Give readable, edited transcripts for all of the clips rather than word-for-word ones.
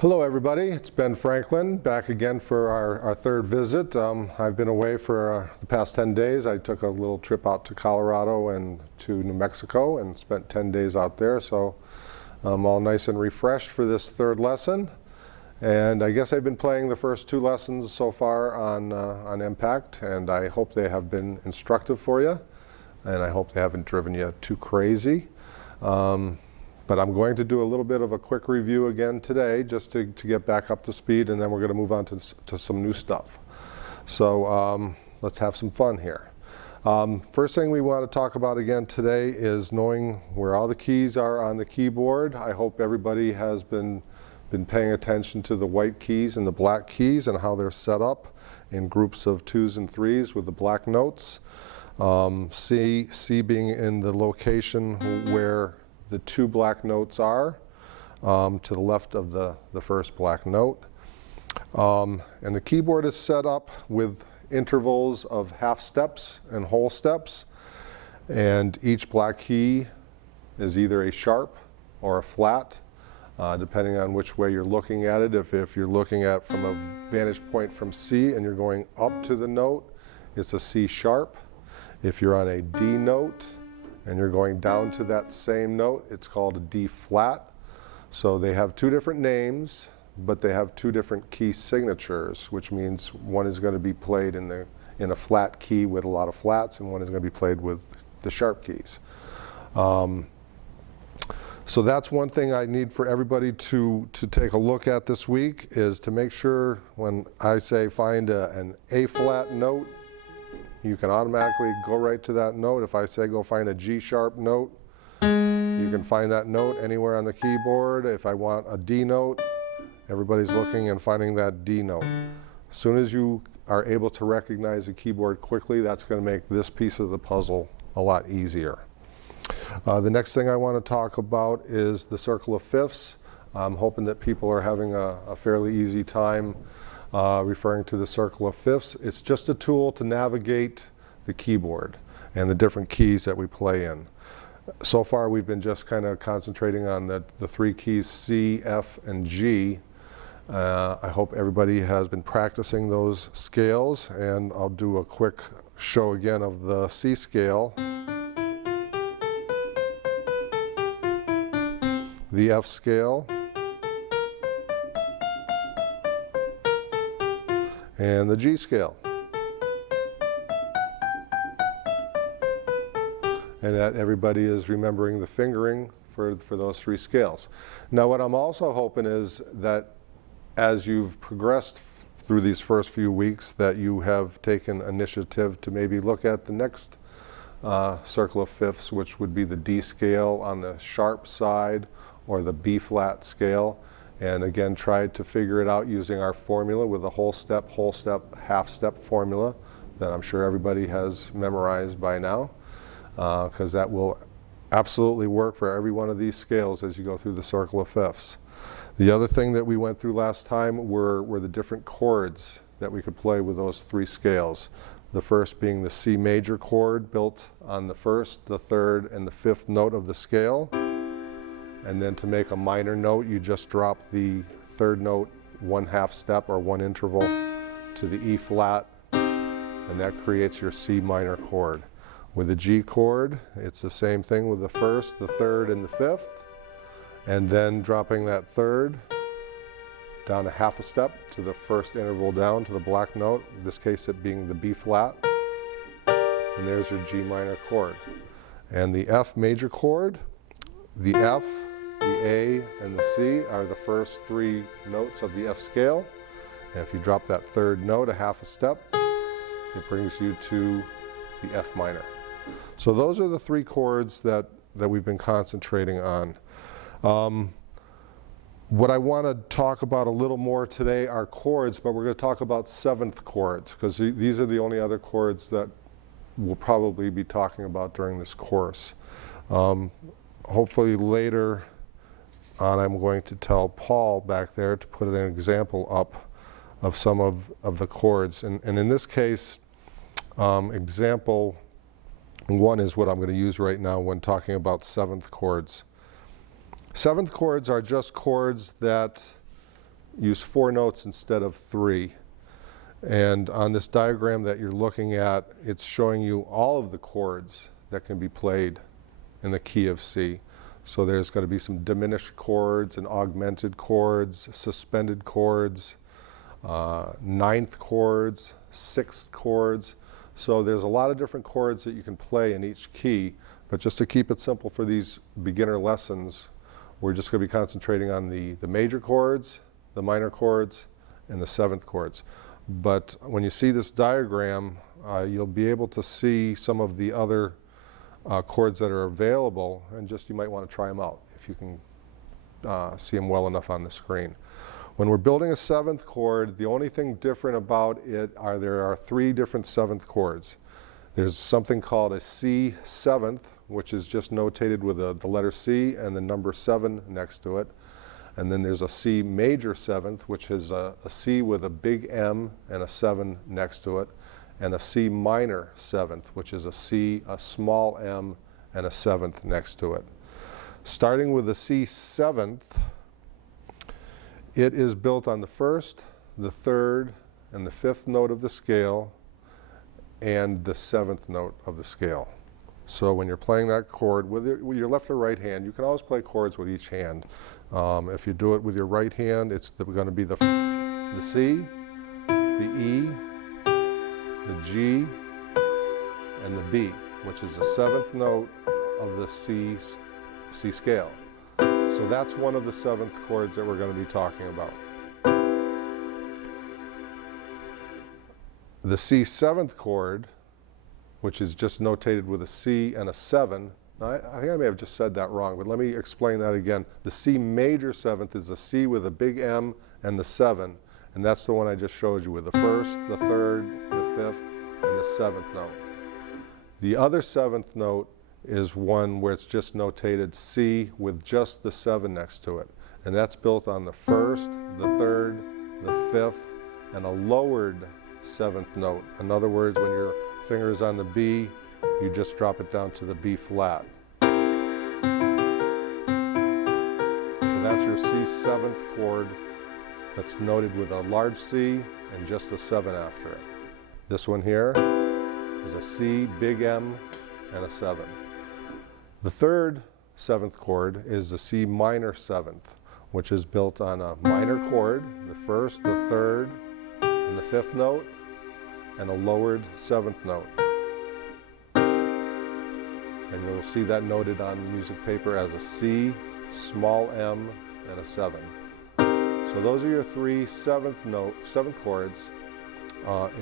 Hello everybody, it's Ben Franklin back again for our third visit. I've been away for the past 10 days. I took a little trip out to Colorado and to New Mexico and spent 10 days out there, so I'm all nice and refreshed for this third lesson. And I guess I've been playing the first two lessons so far on Impact, and I hope they have been instructive for you, and I hope they haven't driven you too crazy. But I'm going to do a little bit of a quick review again today just to get back up to speed, and then we're going to move on to some new stuff. So let's have some fun here. First thing we want to talk about again today is knowing where all the keys are on the keyboard. I hope everybody has been paying attention to the white keys and the black keys and how they're set up in groups of 2s and 3s with the black notes. C being in the location where the two black notes are, to the left of the first black note. And the keyboard is set up with intervals of half steps and whole steps. And each black key is either a sharp or a flat, depending on which way you're looking at it. If you're looking at from a vantage point from C and you're going up to the note, it's a C sharp. If you're on a D note, and you're going down to that same note, it's called a D flat. So they have two different names, but they have two different key signatures, which means one is going to be played in a flat key with a lot of flats, and one is going to be played with the sharp keys. So that's one thing I need for everybody to take a look at this week, is to make sure when I say find an A flat note, you can automatically go right to that note. If I say go find a G sharp note, you can find that note anywhere on the keyboard. If I want a D note, everybody's looking and finding that D note. As soon as you are able to recognize the keyboard quickly, that's going to make this piece of the puzzle a lot easier. The next thing I want to talk about is the circle of fifths. I'm hoping that people are having a fairly easy time referring to the circle of fifths. It's just a tool to navigate the keyboard and the different keys that we play in. So far we've been just kind of concentrating on the three keys C, F, and G. I hope everybody has been practicing those scales, and I'll do a quick show again of the C scale, the F scale, and the G scale. And that everybody is remembering the fingering for those three scales. Now what I'm also hoping is that as you've progressed through these first few weeks, that you have taken initiative to maybe look at the next circle of fifths, which would be the D scale on the sharp side, or the B flat scale. And again, tried to figure it out using our formula with a whole step, half step formula that I'm sure everybody has memorized by now, because that will absolutely work for every one of these scales as you go through the circle of fifths. The other thing that we went through last time were the different chords that we could play with those three scales. The first being the C major chord, built on the first, the third, and the fifth note of the scale. And then to make a minor note, you just drop the third note one half step or one interval to the E flat, and that creates your C minor chord. With the G chord, it's the same thing with the first, the third, and the fifth, and then dropping that third down a half a step to the first interval down to the black note, in this case it being the B flat, and there's your G minor chord. And the F major chord, the F, the A, and the C are the first three notes of the F scale. And if you drop that third note a half a step, it brings you to the F minor. So those are the three chords that we've been concentrating on. What I want to talk about a little more today are chords, but we're going to talk about seventh chords, because these are the only other chords that we'll probably be talking about during this course. Hopefully later on, I'm going to tell Paul back there to put an example up of some of the chords. And in this case, example one is what I'm going to use right now when talking about seventh chords. Seventh chords are just chords that use 4 notes instead of 3. And on this diagram that you're looking at, it's showing you all of the chords that can be played in the key of C. So there's going to be some diminished chords and augmented chords, suspended chords, ninth chords, sixth chords. So there's a lot of different chords that you can play in each key, but just to keep it simple for these beginner lessons, we're just going to be concentrating on the major chords, the minor chords, and the seventh chords. But when you see this diagram, you'll be able to see some of the other chords that are available, and just you might want to try them out if you can see them well enough on the screen. When we're building a seventh chord, the only thing different about it there are 3 different seventh chords. There's something called a C seventh, which is just notated with the letter C and the number 7 next to it. And then there's a C major seventh, which is a C with a big M and a 7 next to it, and a C minor seventh, which is a C, a small m, and a 7th next to it. Starting with the C seventh, it is built on the 1st, the 3rd, and the 5th note of the scale, and the 7th note of the scale. So when you're playing that chord with your left or right hand, you can always play chords with each hand. If you do it with your right hand, it's going to be the C, the E, the G, and the B, which is the 7th note of the C scale. So that's one of the 7th chords that we're going to be talking about. The C 7th chord, which is just notated with a C and a 7. Now, I think I may have just said that wrong, but let me explain that again. The C major 7th is a C with a big M and the 7, and that's the one I just showed you with the 1st, the 3rd, the 5th, and the 7th note. The other 7th note is one where it's just notated C with just the 7 next to it, and that's built on the 1st, the 3rd, the 5th, and a lowered 7th note. In other words, when your finger is on the B, you just drop it down to the B flat. So that's your C 7th chord that's noted with a large C and just a 7 after it. This one here is a C, big M, and a 7. The 3rd 7th chord is the C minor 7th, which is built on a minor chord, the 1st, the 3rd, and the 5th note, and a lowered 7th note. And you'll see that noted on music paper as a C, small m, and a 7. So those are your 3 7th chords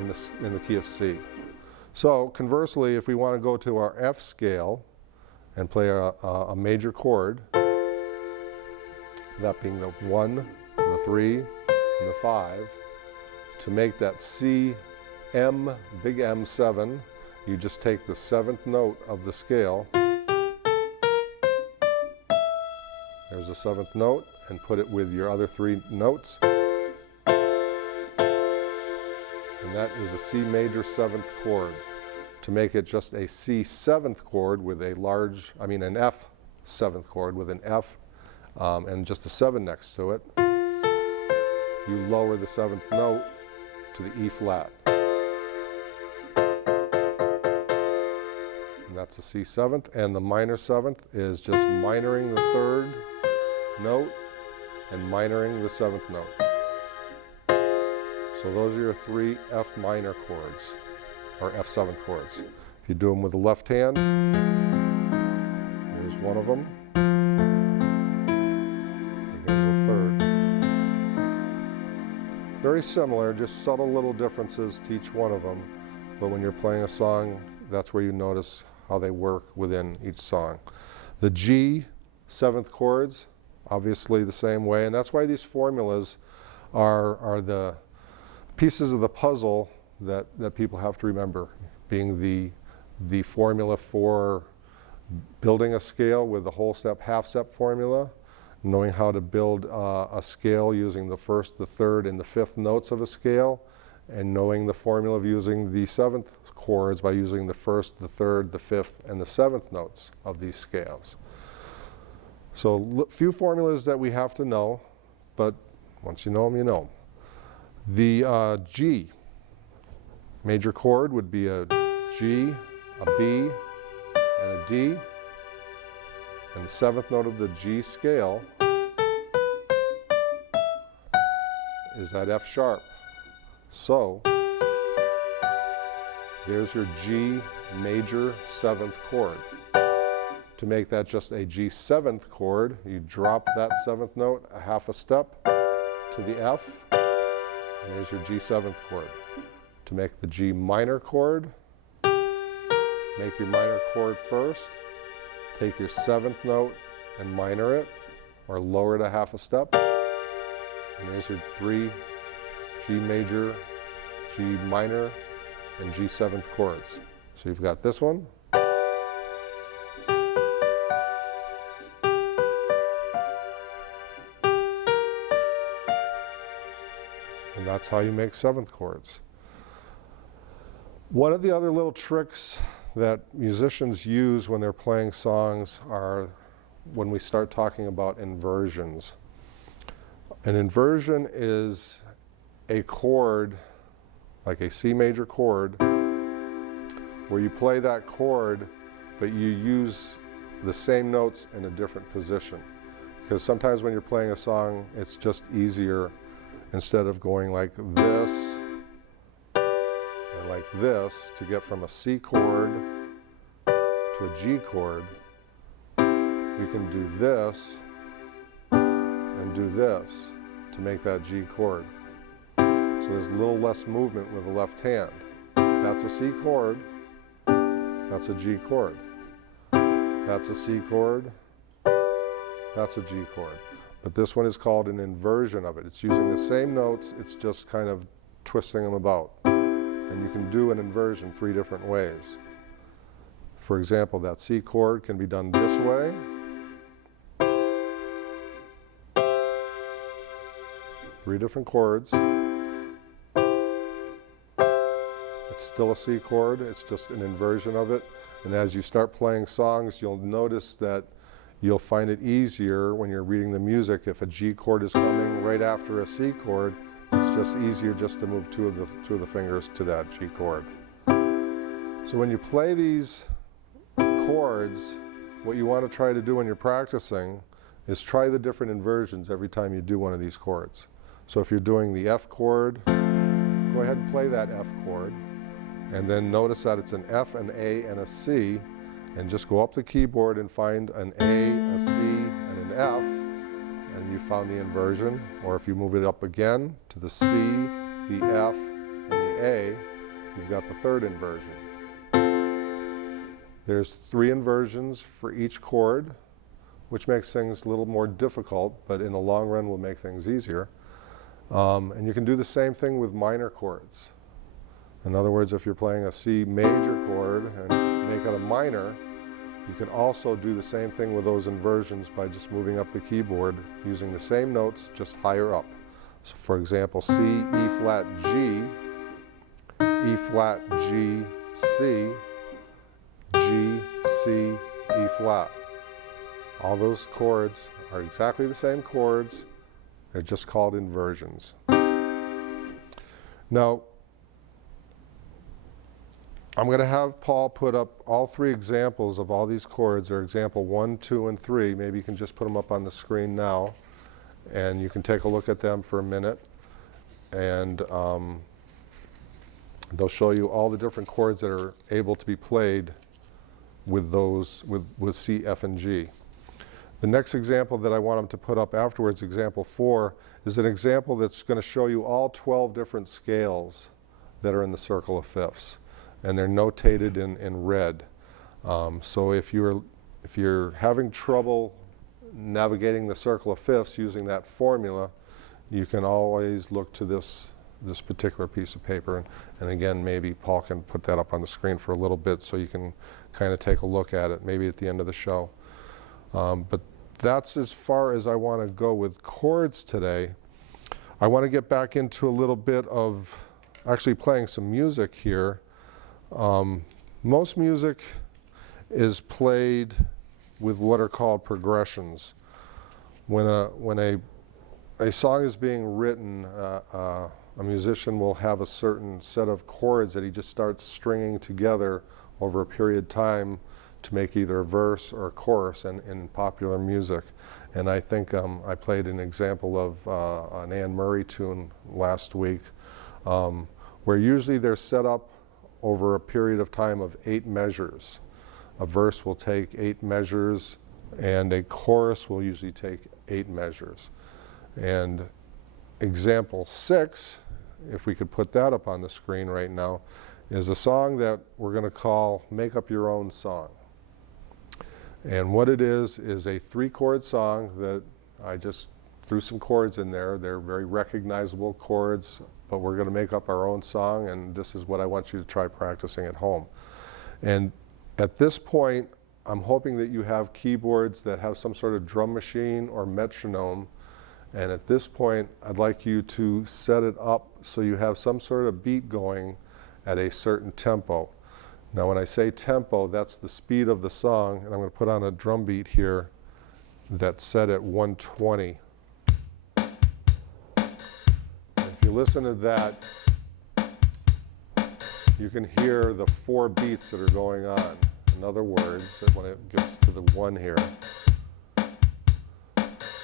in the key of C. So conversely, if we want to go to our F scale and play a major chord, that being the 1, the 3, and the 5, to make that C, M, big M 7, you just take the 7th note of the scale, there's the 7th note, and put it with your other 3 notes, and that is a C major 7th chord. To make it just a C 7th chord with an F 7th chord with an F and just a 7 next to it, you lower the 7th note to the E flat. And that's the C 7th, and the minor 7th is just minoring the 3rd note and minoring the 7th note. So those are your 3 F minor chords, or F 7th chords. If you do them with the left hand, here's one of them, and here's the 3rd. Very similar, just subtle little differences to each one of them, but when you're playing a song, that's where you notice how they work within each song. The G 7th chords, obviously the same way, and that's why these formulas are the pieces of the puzzle that people have to remember, being the formula for building a scale with the whole step, half step formula, knowing how to build a scale using the 1st, the 3rd, and the 5th notes of a scale, and knowing the formula of using the 7th chords by using the 1st, the 3rd, the 5th, and the 7th notes of these scales. So few formulas that we have to know, but Once you know them, you know them. The G major chord would be a G, a B, and a D. And the seventh note of the G scale is that F sharp. So there's your G major seventh chord. To make that just a G seventh chord, you drop that seventh note a half a step to the F, and there's your G seventh chord. To make the G minor chord, make your minor chord first, take your seventh note and minor it, or lower it a half a step, and there's your three G major, G minor, and G seventh chords. So you've got this one, and that's how you make seventh chords. One of the other little tricks that musicians use when they're playing songs are when we start talking about inversions. An inversion is a chord, like a C major chord, where you play that chord, but you use the same notes in a different position. Because sometimes when you're playing a song, it's just easier, instead of going like this and like this, to get from a C chord to a G chord, we can do this and do this to make that G chord. So there's a little less movement with the left hand. That's a C chord, that's a G chord. That's a C chord, that's a G chord. But this one is called an inversion of it. It's using the same notes, it's just kind of twisting them about. And you can do an inversion three different ways. For example, that C chord can be done this way. Three different chords. It's still a C chord, it's just an inversion of it. And as you start playing songs, you'll notice that you'll find it easier when you're reading the music. If a G chord is coming right after a C chord, it's just easier just to move two of the fingers to that G chord. So when you play these chords, what you want to try to do when you're practicing is try the different inversions every time you do one of these chords. So if you're doing the F chord, go ahead and play that F chord, and then notice that it's an F, an A, and a C, and just go up the keyboard and find an A, a C, and an F, and you found the inversion. Or if you move it up again to the C, the F, and the A, you've got the third inversion. There's three inversions for each chord, which makes things a little more difficult, but in the long run will make things easier. And you can do the same thing with minor chords. In other words, if you're playing a C major chord and make it a minor, you can also do the same thing with those inversions by just moving up the keyboard using the same notes, just higher up. So for example, C, E flat, G, E flat, G, C, G, C, E flat. All those chords are exactly the same chords, they're just called inversions. Now, I'm going to have Paul put up all three examples of all these chords, or example 1, 2, and 3. Maybe you can just put them up on the screen now, and you can take a look at them for a minute, and they'll show you all the different chords that are able to be played with those, with C, F, and G. The next example that I want him to put up afterwards, example 4, is an example that's going to show you all 12 different scales that are in the circle of fifths. And they're notated in red. So if you're having trouble navigating the circle of fifths using that formula, you can always look to this particular piece of paper. And again, maybe Paul can put that up on the screen for a little bit so you can kind of take a look at it, maybe at the end of the show. But that's as far as I want to go with chords today. I want to get back into a little bit of actually playing some music here. Most music is played with what are called progressions. When a a song is being written, a musician will have a certain set of chords that he just starts stringing together over a period of time to make either a verse or a chorus in popular music. And I think I played an example of an Anne Murray tune last week, where usually they're set up over a period of time of 8 measures. A verse will take 8 measures, and a chorus will usually take 8 measures. And example 6, if we could put that up on the screen right now, is a song that we're going to call Make Up Your Own Song. And what it is a 3-chord song that I just threw some chords in there. They're very recognizable chords, but we're going to make up our own song, and this is what I want you to try practicing at home. And at this point, I'm hoping that you have keyboards that have some sort of drum machine or metronome. And at this point, I'd like you to set it up so you have some sort of beat going at a certain tempo. Now, when I say tempo, that's the speed of the song, and I'm going to put on a drum beat here that's set at 120. And if you listen to that, you can hear the 4 beats that are going on. In other words, when it gets to the 1 here,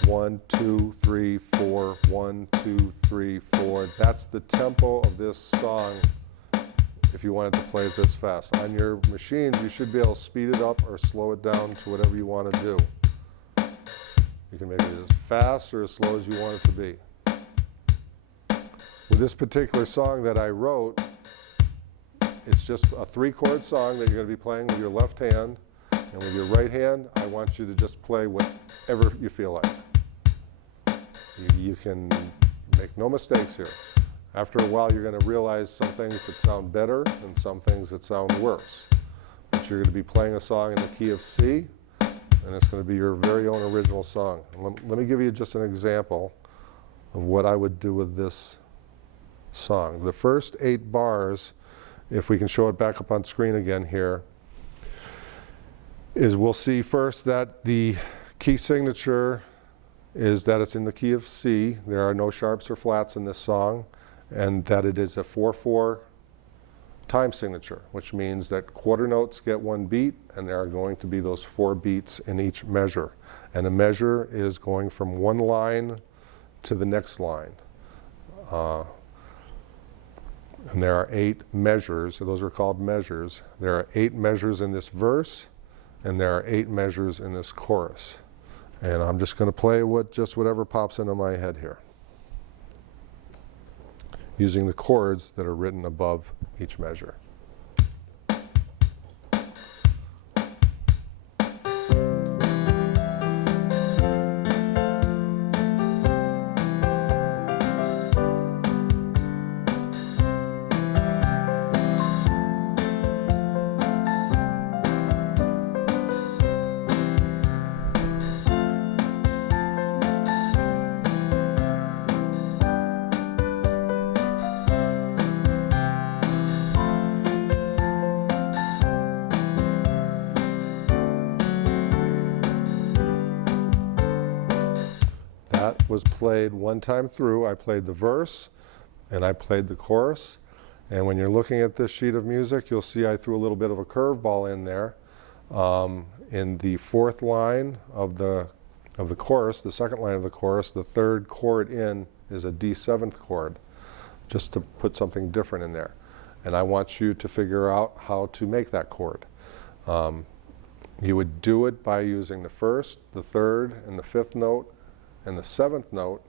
1, 2, 3, 4, 1, 2, 3, 4. That's the tempo of this song if you wanted to play it this fast. On your machines, you should be able to speed it up or slow it down to whatever you want to do. You can make it as fast or as slow as you want it to be. With this particular song that I wrote, it's just a 3-chord song that you're going to be playing with your left hand, and with your right hand, I want you to just play whatever you feel like. You can make no mistakes here. After a while, you're going to realize some things that sound better and some things that sound worse. But you're going to be playing a song in the key of C, and it's going to be your very own original song. Let me give you just an example of what I would do with this song. The first 8 bars, if we can show it back up on screen again here, is we'll see first that the key signature is that it's in the key of C. There are no sharps or flats in this song, and that it is a 4/4 time signature, which means that quarter notes get 1 beat, and there are going to be those 4 beats in each measure. And a measure is going from one line to the next line. And there are 8 measures, so those are called measures. There are 8 measures in this verse, and there are 8 measures in this chorus. And I'm just going to play just whatever pops into my head here, using the chords that are written above each measure. That was played one time through. I played the verse and I played the chorus. And when you're looking at this sheet of music, you'll see I threw a little bit of a curveball in there. In the 4th line of the chorus, the 2nd line of the chorus, the 3rd chord in is a D7th chord, just to put something different in there. And I want you to figure out how to make that chord. You would do it by using the 1st, the 3rd, and the 5th note, and the 7th note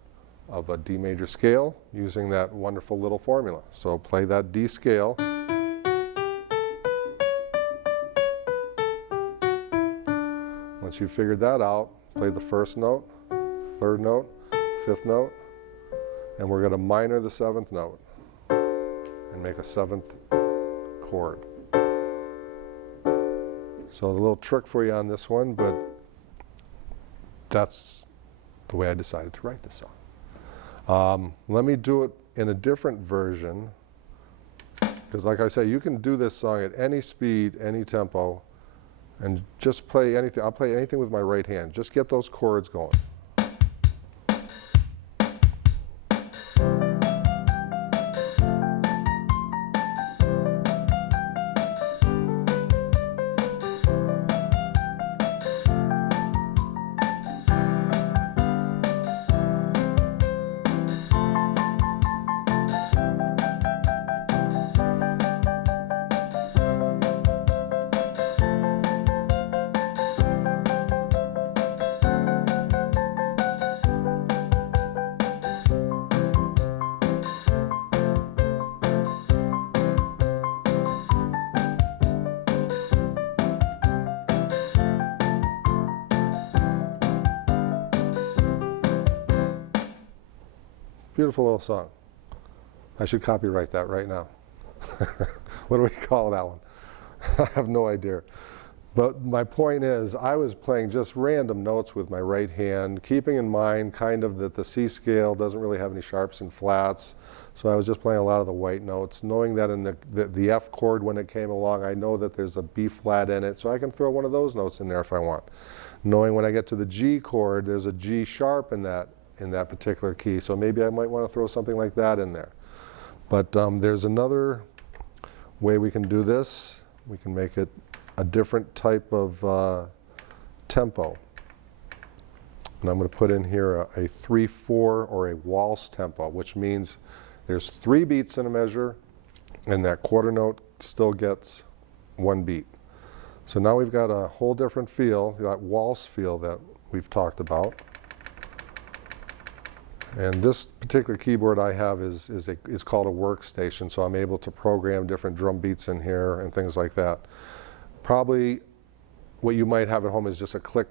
of a D major scale, using that wonderful little formula. So play that D scale. Once you've figured that out, play the 1st note, 3rd note, 5th note, and we're going to minor the 7th note and make a 7th chord. So a little trick for you on this one, but that's the way I decided to write this song. Let me do it in a different version, because like I say, you can do this song at any speed, any tempo, and just play anything. I'll play anything with my right hand. Just get those chords going. Beautiful little song. I should copyright that right now. What do we call that one? I have no idea. But my point is, I was playing just random notes with my right hand, keeping in mind kind of that the C scale doesn't really have any sharps and flats. So I was just playing a lot of the white notes, knowing that in the F chord when it came along, I know that there's a B flat in it, so I can throw one of those notes in there if I want. Knowing when I get to the G chord, there's a G sharp in that particular key, so maybe I might want to throw something like that in there. But there's another way we can do this. We can make it a different type of tempo. And I'm going to put in here a 3/4 or a waltz tempo, which means there's 3 beats in a measure, and that quarter note still gets 1 beat. So now we've got a whole different feel, that waltz feel that we've talked about. And this particular keyboard I have is called a workstation, so I'm able to program different drum beats in here and things like that. Probably what you might have at home is just a click